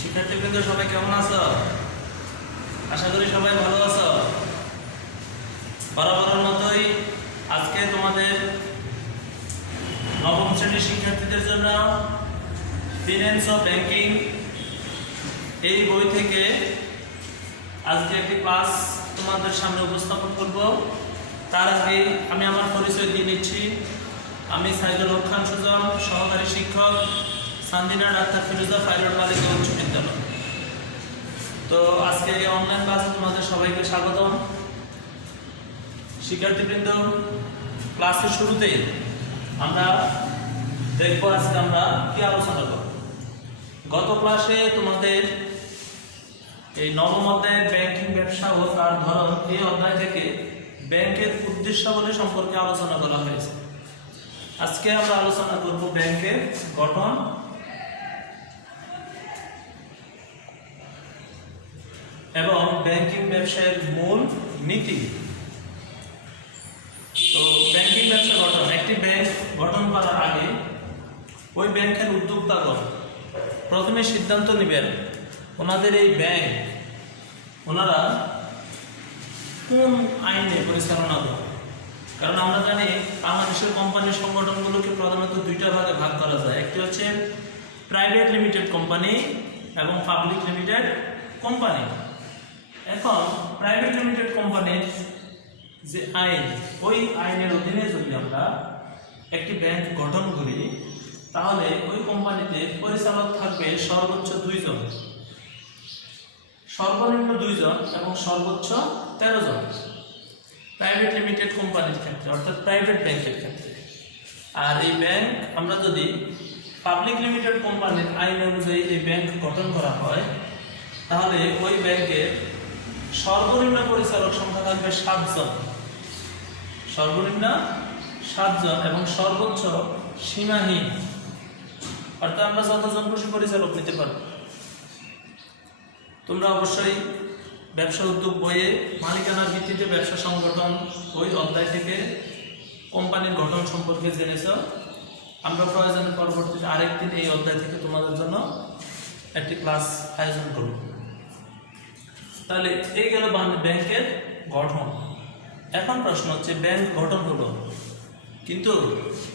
শিক্ষার্থীবৃন্দ সবাই কেমন আছো? আশা করি সবাই ভালো আছো। বরাবরের মতোই আজকে তোমাদের নবম শ্রেণীর শিক্ষার্থীদের জন্য ফিন্যান্স ও ব্যাংকিং এই বই থেকে আজকে একটি ক্লাস তোমাদের সামনে উপস্থাপন করব। তার আগে আমি আমার পরিচয় দিয়ে নিচ্ছি। আমি সাইদুল হক খান সুজন, সহকারী শিক্ষক, সান্দিনা ডাক্তার ফিরোজা পাইলট বালিকা উচ্চ বিদ্যালয়। তো আজকে এই অনলাইন ক্লাসে তোমাদের সবাইকে স্বাগতম। শিক্ষার্থীবৃন্দ, ক্লাসের শুরুতেই আমরা দেখবো আজকে আমরা কি আলোচনা করব। গত ক্লাসে তোমাদের এই নবম অধ্যায়ের ব্যাংকিং ব্যবসা ও তার ধরন এই অধ্যায় থেকে ব্যাংকের উদ্দেশ্যাবলী সম্পর্কে আলোচনা করা হয়েছে। আজকে আমরা আলোচনা করব ব্যাংকের গঠন এবং ব্যাংকিং ব্যবসায়ের মূল নীতি। তো ব্যাংকিং ব্যবসা গঠন, একটি ব্যাংক গঠন করার আগে ওই ব্যাংকের উদ্যোক্তাগণ প্রথমে সিদ্ধান্ত নেবেন ওনাদের এই ব্যাংক ওনারা কোন আইনে পরিচালনা করে। কারণ আমরা জানি বাংলাদেশের কোম্পানির সংগঠনগুলোকে প্রধানত দুইটা ভাগে ভাগ করা যায়। একটি হচ্ছে প্রাইভেট লিমিটেড কোম্পানি এবং পাবলিক লিমিটেড কোম্পানি। এখন প্রাইভেট লিমিটেড কোম্পানির যে আইন, ওই আইনের অধীনে যদি আমরা একটি ব্যাংক গঠন করি তাহলে ওই কোম্পানিতে পরিচালক থাকবে সর্বোচ্চ 2 জন, সর্বনিম্ন 2 জন এবং সর্বোচ্চ 13 জন প্রাইভেট লিমিটেড কোম্পানির ক্ষেত্রে, অর্থাৎ প্রাইভেট ব্যাংকের ক্ষেত্রে। আর এই ব্যাংক আমরা যদি পাবলিক লিমিটেড কোম্পানির আইন অনুযায়ী এই ব্যাংক গঠন করা হয় তাহলে ওই ব্যাংকের সর্বনিম্ন পরিচালক সংখ্যা থাকবে 7 জন, সর্বনিম্ন 7 জন এবং সর্বোচ্চ সীমাহীন, অর্থাৎ আমরা যতজন খুশি পরিচালক নিতে পারব। তোমরা অবশ্যই ব্যবসা উদ্যোগ বইয়ে মালিকানার ভিত্তিতে ব্যবসা সংগঠন ওই অধ্যায় থেকে কোম্পানির গঠন সম্পর্কে জেনেছ। আমরা প্রয়োজনে পরবর্তীতে আরেকদিন এই অধ্যায় থেকে তোমাদের জন্য একটি ক্লাস আয়োজন করব। তাহলে এই গেল ব্যাংকের গঠন। এখন প্রশ্ন হচ্ছে, ব্যাংক গঠন হলো, কিন্তু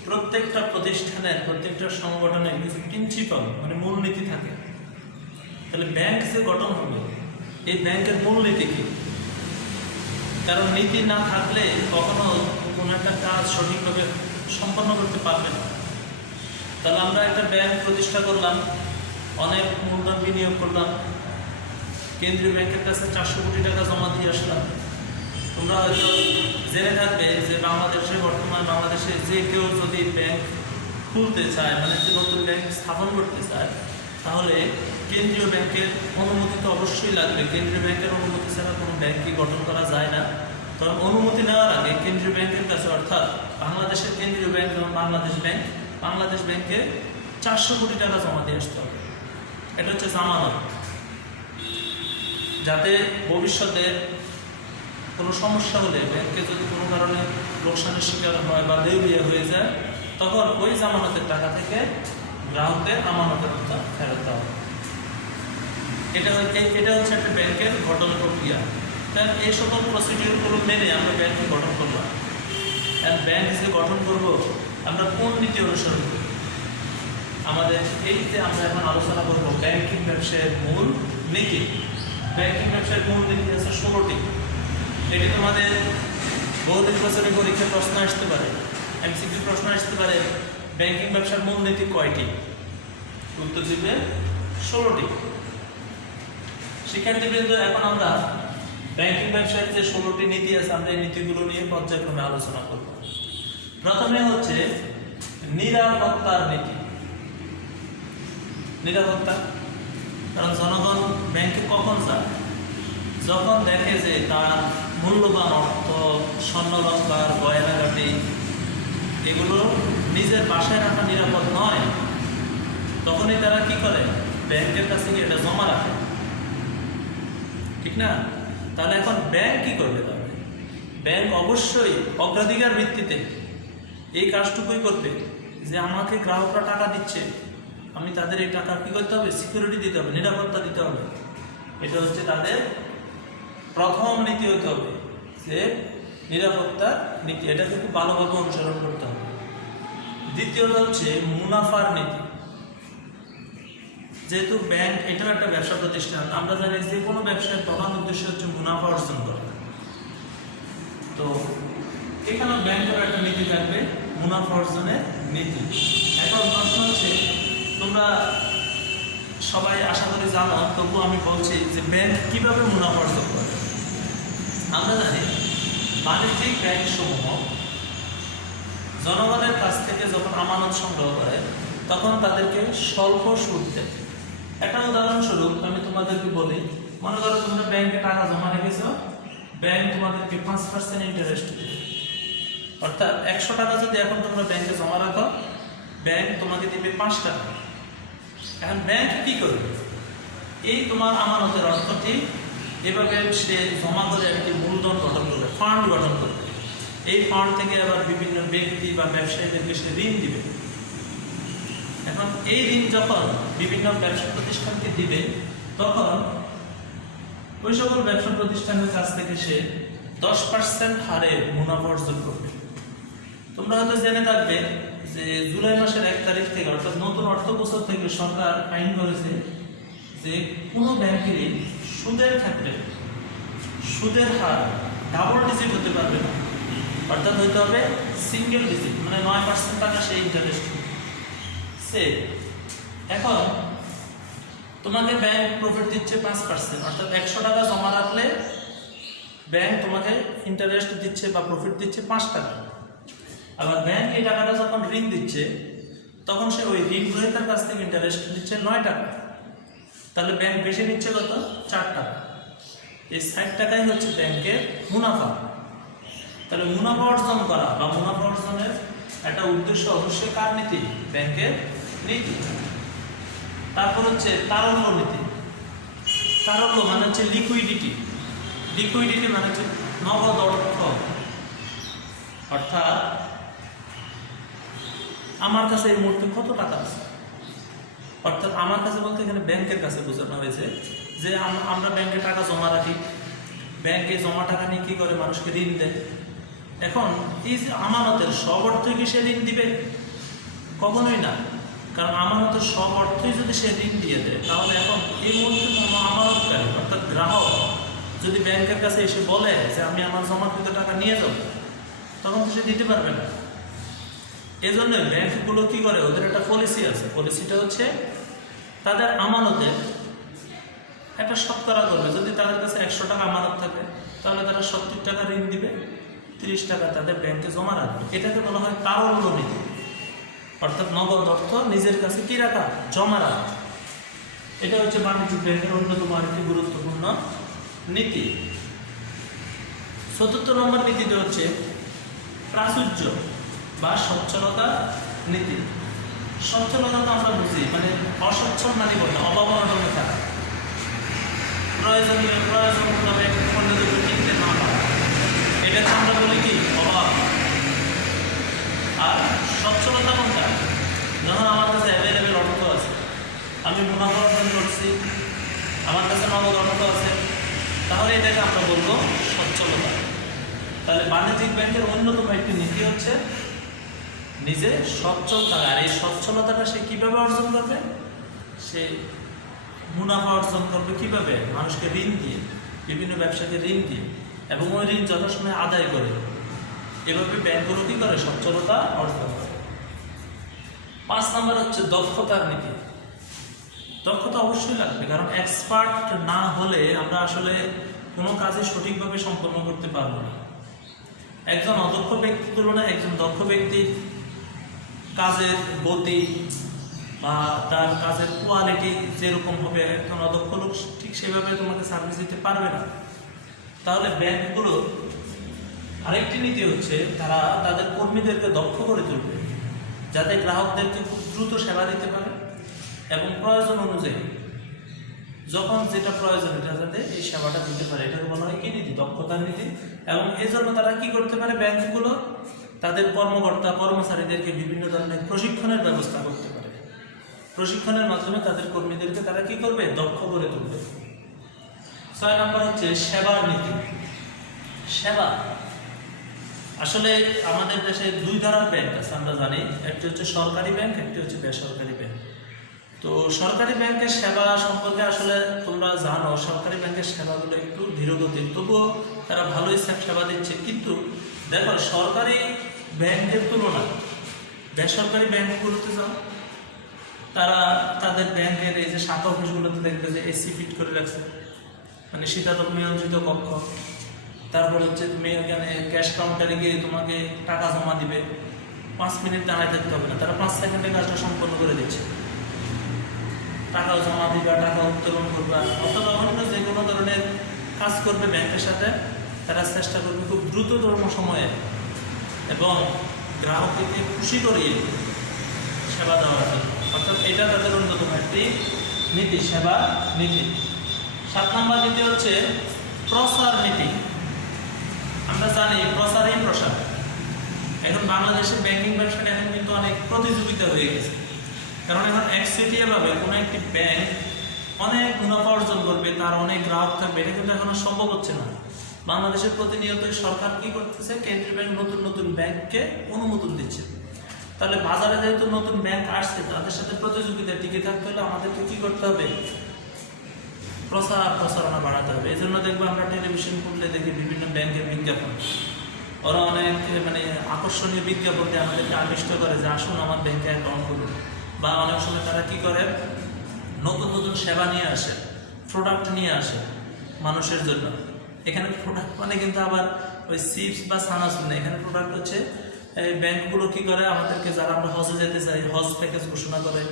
প্রত্যেকটা প্রতিষ্ঠানের প্রত্যেকটা সংগঠনের কিছু প্রিন্সিপাল মানে মূলনীতি থাকে। তাহলে ব্যাংক যে গঠন হবে এই ব্যাংকের মূলনীতি কি? কারণ নীতি না থাকলে কখনো কোনো একটা কাজ সঠিকভাবে সম্পন্ন করতে পারবে না। তাহলে আমরা একটা ব্যাংক প্রতিষ্ঠা করলাম, অনেক মূলধন বিনিয়োগ করলাম, কেন্দ্রীয় ব্যাংকের কাছে 400 কোটি টাকা জমা দিয়ে আসলাম। তোমরা হয়তো জেনে থাকবে যে বাংলাদেশে যে কেউ যদি ব্যাংক খুলতে চায়, মানে যে নতুন ব্যাংক স্থাপন করতে চায়, তাহলে কেন্দ্রীয় ব্যাংকের অনুমতি তো অবশ্যই লাগবে। কেন্দ্রীয় ব্যাংকের অনুমতি ছাড়া কোনো ব্যাংকই গঠন করা যায় না। তখন অনুমতি নেওয়ার আগে কেন্দ্রীয় ব্যাংকের কাছে, অর্থাৎ বাংলাদেশের কেন্দ্রীয় ব্যাংক যেমন বাংলাদেশ ব্যাংকে 400 কোটি টাকা জমা দিয়ে আসতে হবে। এটা হচ্ছে জামানত, যাতে ভবিষ্যতে কোনো সমস্যা হলে ব্যাংকে যদি কোনো কারণে লোকসানের শিকার হয় বা দেউলিয়া হয়ে যায়, তখন ওই জামানতের টাকা থেকে গ্রাহকদের আমানতের টাকা ফেরত দেওয়া হবে। এটা হচ্ছে একটা ব্যাংকের গঠন প্রক্রিয়া। তাই এই সকল প্রসিডিউরগুলো মেনে আমরা ব্যাংকে গঠন করলাম। আর ব্যাংক যে গঠন করব আমরা কোন নীতি অনুসরণ করব? আমাদের এই যে আমরা এখন আলোচনা করব ব্যাংকিং ব্যবসায়ের মূল নীতি। ব্যাংকিং ব্যবসায়ের মূল নীতি আছে 16টি। এটি তোমাদের বহুদিন বছরের পরীক্ষায় প্রশ্ন আসতে পারে, এমসিকিউ প্রশ্ন আসতে পারে, ব্যাংকিং ব্যবসার মূল নীতি কয়টি? উত্তর দিবে 16টি। শিক্ষার্থীবৃন্দ, এখন আমরা ব্যাংকিং ব্যবসায়ের যে 16টি নীতি আছে আমরা এই নীতিগুলো নিয়ে পর্যায়ক্রমে আলোচনা করব। প্রথমে হচ্ছে নিরাপত্তার নীতি। নিরাপত্তা, কারণ জনগণ ব্যাংকে কখন যায়? যখন দেখে যে তার মূল্যবান অর্থ, স্বর্ণলঙ্কার, গয়নাগাটি এগুলো নিজের বাসায় রাখা নিরাপদ নয়, তখনই তারা কি করে? ব্যাংকের কাছে গিয়ে এটা জমা রাখে, ঠিক না? তাহলে এখন ব্যাংক কি করবে? তাহলে ব্যাংক অবশ্যই অগ্রাধিকার ভিত্তিতে এই কাজটুকুই করবে যে আমাকে গ্রাহকরা টাকা দিচ্ছে, আমি তাদের এই টাকা কি করতে হবে, সিকিউরিটি দিতে হবে, নিরাপত্তা দিতে হবে। এটা হচ্ছে তাদের প্রথম নীতি হতে হবে, যে নিরাপত্তার নীতি, এটা কিন্তু ভালোভাবে অনুসরণ করতে হবে। দ্বিতীয়ত হচ্ছে মুনাফার নীতি। যেহেতু ব্যাংক এটাও একটা ব্যবসা প্রতিষ্ঠান, আমরা জানি যে কোনো ব্যবসার প্রধান উদ্দেশ্য হচ্ছে মুনাফা অর্জন করা। তো এখানে ব্যাংকের একটা নীতি থাকবে, মুনাফা অর্জনের নীতি। এখন প্রশ্ন হচ্ছে, তোমরা সবাই আশা করি জানো, তবু আমি বলছি যে ব্যাংক কিভাবে মুনাফা অর্জন করে। আমরা জানি বাণিজ্যিক ব্যাংক সমূহ জনগণের কাছ থেকে যখন আমানত সংগ্রহ করে তখন তাদেরকে স্বল্প সুদ দেয়। একটা উদাহরণস্বরূপ আমি তোমাদেরকে বলি, মনে করো তোমরা ব্যাংকে টাকা জমা রেখেছো, ব্যাংক তোমাদেরকে 5% ইন্টারেস্ট দেবে। অর্থাৎ 100 টাকা যদি এখন তোমরা ব্যাংকে জমা রাখো, ব্যাংক তোমাকে দেবে 5 টাকা। এখন ব্যাংক কি করবে, এই তোমার আমানতের অর্থটি এভাবে সে জমা করে একটি মূলধন গঠন করবে, ফান্ড গঠন করবে। এই ফান্ড থেকে আবার বিভিন্ন ব্যক্তি বা ব্যবসায়ীদেরকে সে ঋণ দিবে। এখন এই ঋণ যখন বিভিন্ন ব্যবসা প্রতিষ্ঠানকে দিবে, তখন ওই সকল ব্যবসা প্রতিষ্ঠানের কাছ থেকে সে 10% হারে মুনাফা অর্জন করবে। তোমরা হয়তো জেনে থাকবে যে জুলাই মাসের 1 তারিখ থেকে, অর্থাৎ নতুন অর্থ বছর থেকে সরকার আইন করেছে যে কোনো ব্যাংকেরই সুদের ক্ষেত্রে সুদের হার ডাবল ডিজিট হতে পারবে না, অর্থাৎ হইতে হবে সিঙ্গেল ডিজিট, মানে 9% টাকা সেই ইন্টারেস্ট সে। এখন তোমাকে ব্যাংক প্রফিট দিচ্ছে 5%, অর্থাৎ 100 টাকা জমা রাখলে ব্যাংক তোমাকে ইন্টারেস্ট দিচ্ছে বা প্রফিট দিচ্ছে 5 টাকা। আবার ব্যাংক এই টাকাটা যখন ঋণ দিচ্ছে, তখন সে ওই ঋণ গ্রহীতার কাছ থেকে ইন্টারেস্ট দিচ্ছে 9 টাকা। তাহলে ব্যাংক বেশি নিচ্ছে কত, 4 টাকা। এই 60 টাকাই হচ্ছে ব্যাংকের মুনাফা। তাহলে মুনাফা অর্জন করা বা মুনাফা অর্জনের একটা উদ্দেশ্য অবশ্যই কার নীতি, ব্যাংকের নীতি। তারপর হচ্ছে তারল্য নীতি। তারল্য মানে হচ্ছে লিকুইডিটি। লিকুইডিটি মানে হচ্ছে নগদ অর্থ। অর্থাৎ আমার কাছে এই মুহূর্তে কত টাকা আছে, অর্থাৎ আমার কাছে বলতে এখানে ব্যাংকের কাছে বোঝানো হয়েছে যে আমরা ব্যাংকে টাকা জমা রাখি, ব্যাংকে জমা টাকা নিয়ে কি করে, মানুষকে ঋণ দেয়। এখন এই যে আমানতের সব অর্থই কি সে ঋণ দিবে? কখনোই না। কারণ আমানতের সব অর্থই যদি সে ঋণ দিয়ে দেয়, তাহলে এখন এই মুহূর্তে আমানতকারী অর্থাৎ গ্রাহক যদি ব্যাংকের কাছে এসে বলে যে আমি আমার জমাকৃত টাকা নিয়ে যাব, তখন তো সে দিতে পারবে না। এই জন্য ব্যাংকগুলো কি করে, ওদের একটা পলিসি আছে। পলিসিটা হচ্ছে তাদের আমানতের একটা শতকরা করবে। যদি তাদের কাছে 100 টাকা আমানত থাকে, তাহলে তারা 70 টাকা ঋণ দিবে, 30 টাকা তাদের ব্যাংকে জমা রাখবে। এটাকে বলা হয় তারল্য নীতি। অর্থাৎ নগদ অর্থ নিজের কাছে কি রাখা, জমা রাখা। এটা হচ্ছে বাণিজ্যিক ব্যাংকের অন্যতম আরেকটি গুরুত্বপূর্ণ নীতি। 4র্থ নম্বর নীতিটা হচ্ছে প্রাচুর্য বা সচ্ছলতা নীতি। সচ্ছলতা তো আমরা বুঝি মানে অসচ্ছল মানে বলে অভাব অনটনে থাকা, প্রয়োজন মোতাবেক অন্যদের কিনতে না পারা, এটাকে আমরা বলি কি, অভাব। আর সচ্ছলতা কোনটা, যখন আমার কাছে অ্যাভেলেবেল অর্থ আছে, আমি মুনাফা অর্জন করছি, আমার কাছে নগদ অর্থ আছে, তাহলে এটাকে আমরা বলবো সচ্ছলতা। তাহলে বাণিজ্যিক ব্যাংকের অন্যতম একটি নীতি হচ্ছে নিজে সচ্ছল থাকা। আর এই সচ্ছলতাটা সে কিভাবে অর্জন করবে, সে মুনাফা অর্জন করবে কিভাবে, মানুষকে ঋণ দিয়ে, বিভিন্ন ব্যবসাকে ঋণ দিয়ে, এবং ওই ঋণ যথাসময়ে আদায় করে। এভাবে ব্যাংকগুলো কি করে, সচ্ছলতা অর্জন করে। 5 নম্বর হচ্ছে দক্ষতার নীতি। দক্ষতা অবশ্যই লাগবে, কারণ এক্সপার্ট না হলে আমরা আসলে কোনো কাজে সঠিকভাবে সম্পন্ন করতে পারবো না। একজন অদক্ষ ব্যক্তির তুলনায় একজন দক্ষ ব্যক্তির কাজের গতি বা তার কাজের কোয়ালিটি যেরকম হবে, একজন অদক্ষ লোক ঠিক সেভাবে তোমাকে সার্ভিস দিতে পারবে না। তাহলে ব্যাংকগুলো আরেকটি নীতি হচ্ছে তারা তাদের কর্মীদেরকে দক্ষ করে তুলবে, যাতে গ্রাহকদেরকে খুব দ্রুত সেবা দিতে পারে এবং প্রয়োজন অনুযায়ী যখন যেটা প্রয়োজন এটা যাতে এই সেবাটা দিতে পারে। এটাকে বলা হয় কি নীতি, দক্ষতার নীতি। এবং এই জন্য তারা কি করতে পারে, ব্যাংকগুলো তাদের কর্মকর্তা কর্মচারীদেরকে বিভিন্ন ধরনের প্রশিক্ষণের ব্যবস্থা করতে পারে। প্রশিক্ষণের মাধ্যমে তাদের কর্মীদেরকে তারা কি করবে, দক্ষ করে তুলবে। 6 নম্বর হচ্ছে সেবার নীতি। সেবা, আসলে আমাদের দেশে দুই ধরনের ব্যাংক আছে আমরা জানি, একটি হচ্ছে সরকারি ব্যাংক, একটি হচ্ছে বেসরকারি ব্যাংক। তো সরকারি ব্যাংকের সেবা সম্পর্কে আসলে তোমরা জানো, সরকারি ব্যাংকের সেবাগুলো একটু ধীরগতির, তবুও তারা ভালোই সেবা দিচ্ছে। কিন্তু দেখো, সরকারি ব্যাংকের তুলনায় বেসরকারি ব্যাংকগুলোতে যাও, তারা তাদের ব্যাংকের এই যে শাখা অফিসগুলোতে দেখবে যে এসি ফিট করে রাখছে, মানে শীতাতপ নিয়ন্ত্রিত কক্ষ। তারপর হচ্ছে তুমি এখানে ক্যাশ কাউন্টারে গিয়ে তোমাকে টাকা জমা দিবে, 5 মিনিট দাঁড়ায় থাকতে হবে না, তারা 5 সেকেন্ডে কাজটা সম্পন্ন করে দিচ্ছে। টাকাও জমা দিবা, টাকা উত্তোলন করবা, অথবা অন্য যে কোনো ধরনের কাজ করবে ব্যাংকের সাথে, তারা চেষ্টা করবে খুব দ্রুততম সময়ে এবং গ্রাহককে খুশি করিয়ে সেবা দেওয়ার জন্য। অর্থাৎ এটা তাদের অন্যতম একটি নীতি, সেবা নীতি। 7 নম্বর নীতি হচ্ছে প্রসার নীতি। আমরা জানি প্রসারই প্রসার। এখন বাংলাদেশের ব্যাংকিং ব্যবসাটা এখন কিন্তু অনেক প্রতিযোগিতা হয়ে গেছে, কারণ এখন একচেটিয়াভাবে কোনো একটি ব্যাংক অনেক মুনাফা অর্জন করবে, তার অনেক গ্রাহক থাকবে, এটা কিন্তু এখন সম্ভব হচ্ছে না। বাংলাদেশের প্রতিনিয়তই সরকার কি করতেছে, কেন্দ্রীয় ব্যাংক নতুন নতুন ব্যাংককে অনুমোদন দিচ্ছে। তাহলে বাজারে যেহেতু নতুন ব্যাংক আসছে, তাদের সাথে প্রতিযোগিতা টিকে থাকতে হলে আমাদেরকে কি করতে হবে, প্রচারণা বাড়াতে হবে। এই জন্য দেখবো আমরা টেলিভিশন খুললে দেখি বিভিন্ন ব্যাংকের বিজ্ঞাপন, ওরা অনেক মানে আকর্ষণীয় বিজ্ঞাপন দিয়ে আমাদেরকে আকৃষ্ট করে যে আসুন আমার ব্যাংকে অ্যাকাউন্ট করুন। বা অনেক সময় তারা কি করে, নতুন নতুন সেবা নিয়ে আসে, প্রোডাক্ট নিয়ে আসে মানুষের জন্য। এখানে প্রোডাক্ট মানে কিন্তু আবার ওই চিপস বা সানাসুন না, এখানে প্রোডাক্ট হচ্ছে এই ব্যাংকগুলো কি করে, আমাদেরকে যারা আমরা হজে যেতে চাই হজ প্যাকেজ ঘোষণা করে,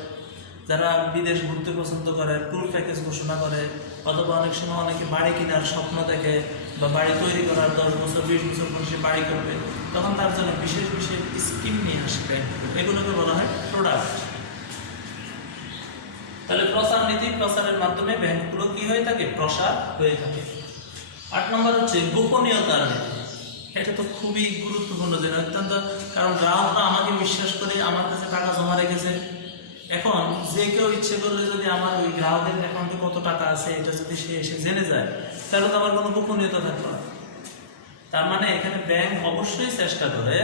যারা বিদেশ ঘুরতে পছন্দ করে ট্যুর প্যাকেজ ঘোষণা করে, অথবা অনেক সময় অনেকে বাড়ি কেনার স্বপ্ন দেখে বা বাড়ি তৈরি করার 10 বছর 20 বছর পর সে বাড়ি করবে, তখন তার জন্য বিশেষ বিশেষ স্কিম নিয়ে আসে ব্যাংকগুলো, এগুলোকে বলা হয় প্রোডাক্ট। তাহলে প্রসার নীতি, প্রসারের মাধ্যমে ব্যাংকগুলো কি হয়ে থাকে, প্রসার হয়ে থাকে। 8 নম্বর হচ্ছে গোপনীয়তার নীতি। এটা তো খুবই গুরুত্বপূর্ণ জিনিস, অত্যন্ত, কারণ গ্রাহকরা আমাকে বিশ্বাস করে আমার কাছে টাকা জমা রেখেছে। এখন যে কেউ ইচ্ছে করলে যদি আমার ওই গ্রাহকের অ্যাকাউন্টে কত টাকা আছে এটা যদি সে এসে জেনে যায়, তাহলে তো আমার কোনো গোপনীয়তা থাকবে না। তার মানে এখানে ব্যাংক অবশ্যই চেষ্টা করে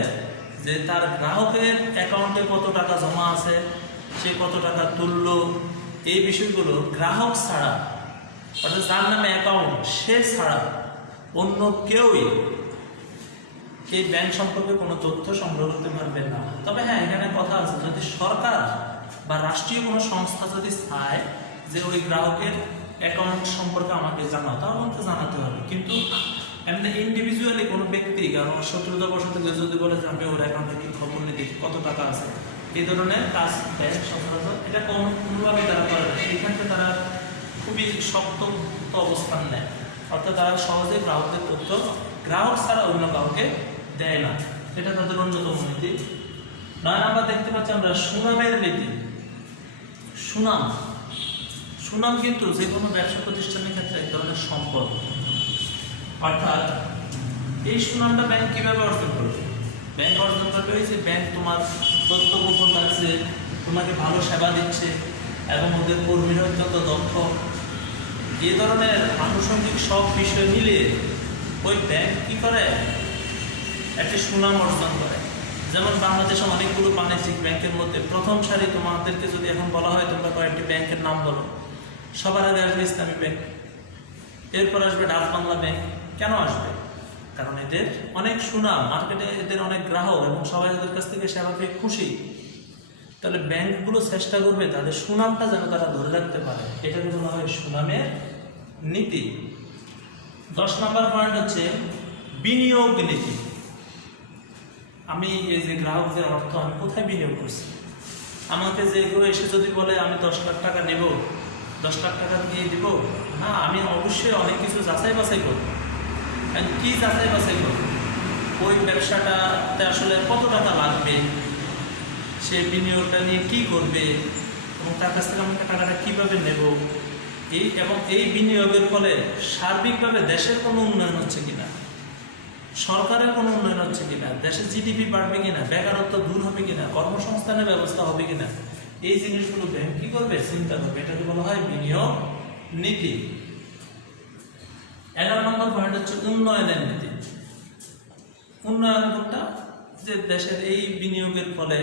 যে তার গ্রাহকের অ্যাকাউন্টে কত টাকা জমা আছে, সে কত টাকা তুললো, এই বিষয়গুলো গ্রাহক ছাড়া, অর্থাৎ যার নামে অ্যাকাউন্ট সে ছাড়া অন্য কেউই এই ব্যাংক সম্পর্কে কোনো তথ্য সংগ্রহ করতে পারবে না। তবে হ্যাঁ, এখানে কথা আছে, যদি সরকার বা রাষ্ট্রীয় কোনো সংস্থা যদি চায় যে ওই গ্রাহকের অ্যাকাউন্ট সম্পর্কে আমাকে জানাও, তাহলে আমাকে জানাতে হবে। কিন্তু এমনি ইন্ডিভিজুয়ালি কোনো ব্যক্তি কারণ শত্রুতা বশত যদি বলে যে আমি ওর অ্যাকাউন্টে কি খবর নিয়ে দেখি কত টাকা আছে, এই ধরনের কাজ ব্যাংক সচরাচর এটা কোনোভাবেই তারা করে না। এইখান থেকে তারা খুবই শক্ত অবস্থান নেয়, অর্থাৎ তারা সহজে গ্রাহকদের তথ্য গ্রাহক ছাড়া অন্য কাউকে দেয় না, এটা তাদের অন্যতম নীতি। 9 নাম্বার দেখতে পাচ্ছি আমরা সুনামের নীতি। সুনাম কিন্তু যে কোনো ব্যবসা প্রতিষ্ঠানের ক্ষেত্রে এক ধরনের সম্পদ, অর্থাৎ এই সুনামটা ব্যাংক কিভাবে অর্জন করবে, ব্যাংক অর্জন করবে যে ব্যাংক তোমার তথ্য গোপন রাখছে, তোমাকে ভালো সেবা দিচ্ছে এবং ওদের কর্মীরা অত্যন্ত দক্ষ, এই ধরনের আনুষঙ্গিক সব বিষয় মিলিয়ে ওই ব্যাংক কি করে, একটি সুনাম অর্জন করে। যেমন বাংলাদেশে অনেকগুলো বাণিজ্যিক ব্যাংকের মধ্যে প্রথম সারি তোমাদেরকে যদি এখন বলা হয় তোমরা কয়েকটি ব্যাংকের নাম বলো, সবার আগে আসবে ইসলামী ব্যাংক, এরপর আসবে ডাচ বাংলা ব্যাংক। কেন আসবে? কারণ এদের অনেক সুনাম, মার্কেটে এদের অনেক গ্রাহক এবং সবাই এদের কাছ থেকে সেবা পেয়ে খুশি। তাহলে ব্যাংকগুলো চেষ্টা করবে তাদের সুনামটা যেন তারা ধরে রাখতে পারে, এটাকে বলা হয় সুনামের নীতি। 10 নম্বর পয়েন্ট হচ্ছে বিনিয়োগ নীতি। আমি এই যে গ্রাহকদের অর্থ আমি কোথায় বিনিয়োগ করছি, আমাকে যে কেউ এসে যদি বলে আমি 10 লাখ টাকা নেব, 10 লাখ টাকা দিয়ে দিব, না, আমি অবশ্যই অনেক কিছু যাচাই বাছাই করব। কি যাচাই বাছাই করব? ওই ব্যবসাটাতে আসলে কত টাকা লাগবে, সে বিনিয়োগটা নিয়ে কি করবে এবং তার কাছ থেকে আমাকে টাকাটা কীভাবে নেব, এবং এই বিনিয়োগের ফলে সার্বিকভাবে দেশের কোনো উন্নয়ন হচ্ছে কিনা, সরকারের কোনো উন্নয়ন হচ্ছে কিনা, দেশের জিডিপি বাড়বে কিনা, বেকারত্ব দূর হবে কিনা, কর্মসংস্থানের ব্যবস্থা হবে কিনা, এই জিনিসগুলো ব্যাংক কি করবে, চিন্তা করবে। এটাকে বলা হয় বিনিয়োগ নীতি। 11 নম্বর পয়েন্ট হচ্ছে উন্নয়নের নীতি। উন্নয়ন কোনটা, যে দেশের এই বিনিয়োগের ফলে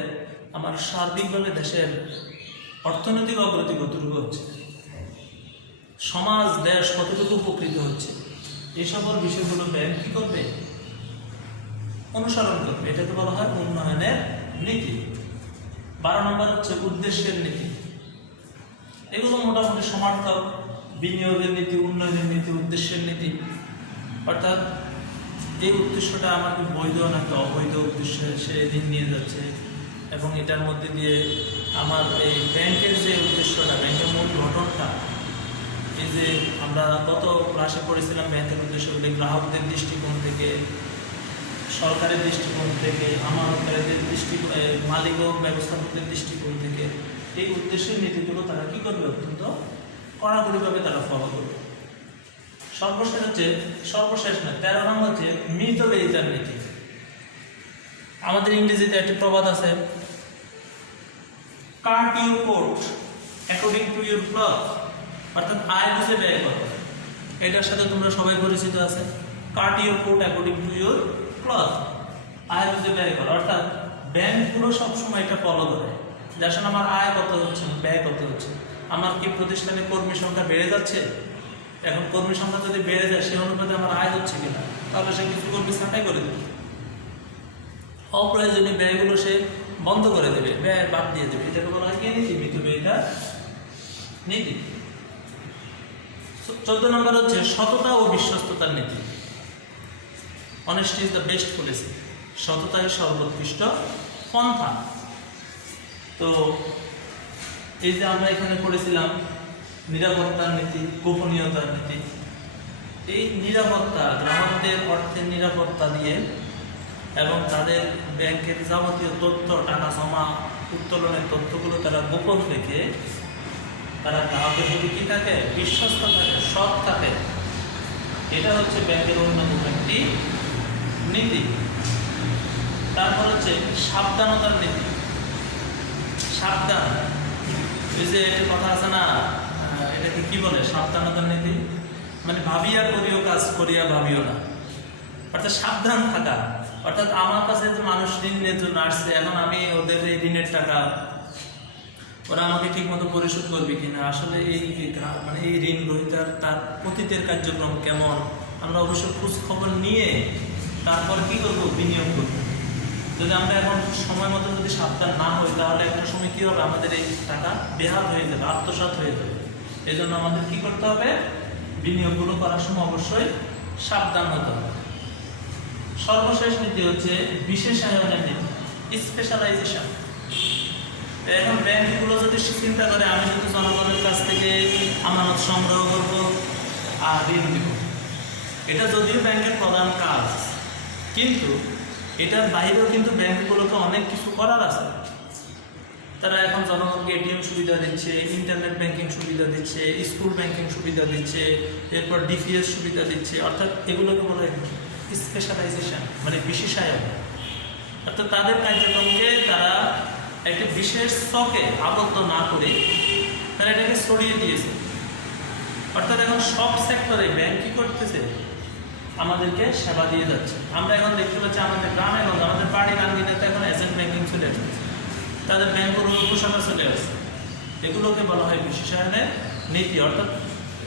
আমার সার্বিকভাবে দেশের অর্থনৈতিক অগ্রগতি কতটুকু হচ্ছে, সমাজ দেশ কতটুকু উপকৃত হচ্ছে, এই সকল বিষয়গুলো ব্যাংক কি করবে, অনুসরণ করবে। এটাকে বলা হয় উন্নয়নের নীতি। 12 নম্বর হচ্ছে উদ্দেশ্যের নীতি। এগুলো মোটামুটি সমার্থক, বিনিয়োগের নীতি, উন্নয়নের নীতি, উদ্দেশ্যের নীতি। অর্থাৎ এই উদ্দেশ্যটা আমাকে বৈধ নাকি অবৈধ উদ্দেশ্যে সে ঋণ নিয়ে যাচ্ছে, এবং এটার মধ্যে দিয়ে আমার এই ব্যাংকের যে উদ্দেশ্যটা, ব্যাংকের মূল গঠনটা, এই যে আমরা গত ক্লাসে পড়েছিলাম ব্যাংকের উদ্দেশ্যগুলি গ্রাহকদের দৃষ্টিকোণ থেকে, সরকারের দৃষ্টিকোণ থেকে, আমানতকারীদের দৃষ্টিকোণ, মালিক ও ব্যবস্থাপকদের দৃষ্টিকোণ থেকে, এই উদ্দেশ্যের নীতিগুলো তারা কি করবে, অত্যন্ত কড়াকড়িভাবে তারা ফলো করবে। সর্বশেষ না 13 নম্বর হচ্ছে মিতব্যয়িতার নীতি। আমাদের ইংরেজিতে একটি প্রবাদ আছে, cut your coat according to your cloth, অর্থাৎ আয় বুঝে ব্যয় করো। এটার সাথে তোমরা সবাই পরিচিত আছে। Cut your coat according to your cloth, আয় বুঝে ব্যয় করো। অর্থাৎ ব্যাংকগুলো সবসময় এটা ফলো করে যে আসলে আমার আয় কত হচ্ছে, ব্যয় কত হচ্ছে, আমার কি প্রতিষ্ঠানে কর্মী সংখ্যা বেড়ে যাচ্ছে, এখন কর্মী সংখ্যা যদি বেড়ে যায় সে অনুপাতে আমার আয় হচ্ছে কিনা, তাহলে সে কিছু কর্মী ছাঁটাই করে দেবে, অপ্রয়োজনীয় ব্যয়গুলো সে বন্ধ করে দেবে, ব্যয় বাদ দিয়ে দেবে। এটাকে বলা হয় কি নীতি, মিতব্যয়িতার নীতি। 14 নম্বর হচ্ছে সততা ও বিশ্বস্ততার নীতি। Honesty is the best policy, সততাই সর্বোৎকৃষ্ট পন্থা। তো এই যে আমরা এখানে পড়েছিলাম নিরাপত্তার নীতি, গোপনীয়তার নীতি। এই নিরাপত্তা, গ্রাহকদের অর্থের নিরাপত্তা দিয়ে এবং তাদের ব্যাংকের যাবতীয় তথ্য, টাকা জমা উত্তোলনের তথ্যগুলো তারা গোপন রেখে তারা গ্রাহকের প্রতি কি থাকে, বিশ্বস্ত থাকে, সৎ থাকে। এটা হচ্ছে ব্যাংকের অন্যতম একটি নীতি। তারপর হচ্ছে সাবধানতার নীতি। সাবধান, এই যে কথা আছে না, এটাকে কি বলে, সাবধানতার নীতি মানে ভাবিয়া করিও কাজ, করিয়া ভাবিও না। অর্থাৎ সাবধান থাকা। অর্থাৎ আমার কাছে যে মানুষ ঋণের জন্য আসছে, এখন আমি ওদের এই ঋণের টাকা ওরা আমাকে ঠিক মতো পরিশোধ করবে কিনা, আসলে এই মানে এই ঋণ গ্রহীতার তার অতীতের কার্যক্রম কেমন, আমরা অবশ্য খোঁজ খবর নিয়ে তারপর কি করব, বিনিয়োগ করব। যদি আমরা এখন সময় মতো যদি সাবধান না হই, তাহলে একটা সময় কি হবে, আমাদের এই টাকা বেহাত হয়ে যাবে, আত্মসাৎ হয়ে যাবে। এই জন্য আমাদের কি করতে হবে, বিনিয়োগগুলো করার সময় অবশ্যই সাবধান হতে হবে। সর্বশেষ নীতি হচ্ছে বিশেষায়নের নীতি, স্পেশালাইজেশন। এখন ব্যাংকগুলো যদি চিন্তা করে আমি যদি জনগণের কাছ থেকে আমানত সংগ্রহ করব আর ঋণ দিব, এটা যদিও ব্যাংকের প্রধান কাজ, কিন্তু এটার বাইরেও কিন্তু ব্যাংকগুলোকে অনেক কিছু করার আছে। তারা এখন জনগণকে এটিএম সুবিধা দিচ্ছে, ইন্টারনেট ব্যাংকিং সুবিধা দিচ্ছে, স্কুল ব্যাংকিং সুবিধা দিচ্ছে, এরপর ডিপিএস সুবিধা দিচ্ছে। অর্থাৎ এগুলোকে বলে স্পেশালাইজেশন, মানে বিশেষায়ন। অর্থাৎ তাদের কার্যক্রমকে তারা একটি বিশেষ স্তকে আবদ্ধ না করে তারা এটাকে ছড়িয়ে দিয়েছে। অর্থাৎ এখন সব সেক্টরে ব্যাংক কি করতেছে, আমাদেরকে সেবা দিয়ে যাচ্ছে। আমরা এখন দেখতে পাচ্ছি আমাদের গ্রামে এবং আমাদের বাড়ির আঙ্গিনাতে এখন এজেন্ট ব্যাংকিং চলে আসছে, তাদের ব্যাংকের উপশাখা চলে আসছে। এগুলোকে বলা হয় বিশেষায়নের নীতি। অর্থাৎ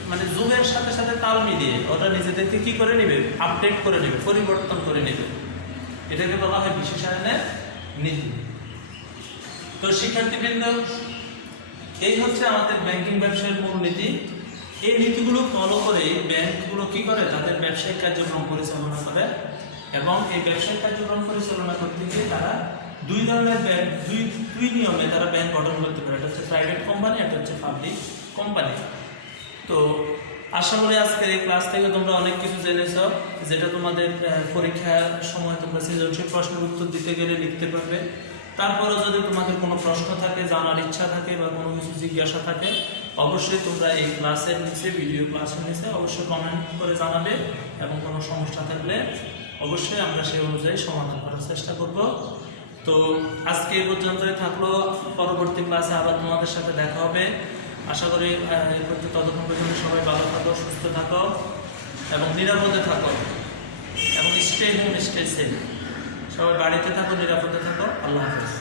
মানে যুগের সাথে সাথে তাল মিলিয়ে ওরা নিজেদেরকে কি করে নেবে, আপডেট করে নেবে, পরিবর্তন করে নেবে। এটাকে বলা হয় বিশেষায়নের নীতি। তো শিক্ষার্থীবৃন্দ, এই হচ্ছে আমাদের ব্যাংকিং ব্যবসায়ের মূল নীতি। এই নীতিগুলো ফলো করে ব্যাংকগুলো কি করে, তাদের ব্যবসায়িক কার্যক্রম পরিচালনা করে। এবং এই ব্যবসায়িক কার্যক্রম পরিচালনা করতে গিয়ে তারা দুই ধরনের ব্যাংক, দুই নিয়মে তারা ব্যাংক গঠন করতে পারে। এটা হচ্ছে প্রাইভেট কোম্পানি, এটা হচ্ছে পাবলিক কোম্পানি। তো আশা করি আজকের এই ক্লাস থেকে তোমরা অনেক কিছু জেনেছ, যেটা তোমাদের পরীক্ষার সময় তোমরা সৃজনশীল প্রশ্নের উত্তর দিতে গেলে লিখতে পারবে। তারপরে যদি তোমাদের কোনো প্রশ্ন থাকে, জানার ইচ্ছা থাকে বা কোনো কিছু জিজ্ঞাসা থাকে, অবশ্যই তোমরা এই ক্লাসের নিচে, ভিডিও ক্লাসের নিচে অবশ্যই কমেন্ট করে জানাবে। এবং কোনো সমস্যা থাকলে অবশ্যই আমরা সেই অনুযায়ী সমাধান করার চেষ্টা করব। তো তো আজকে এই পর্যন্তই থাকলো, পরবর্তী ক্লাসে আবার তোমাদের সাথে দেখা হবে। আশা করি ততক্ষণ পর্যন্ত সবাই ভালো থাকো, সুস্থ থাকো এবং নিরাপদে থাকো এবং স্টে হোম স্টে সেফ। সবাই বাড়িতে থাকো, নিরাপদে থাকো। আল্লাহ হাফেজ।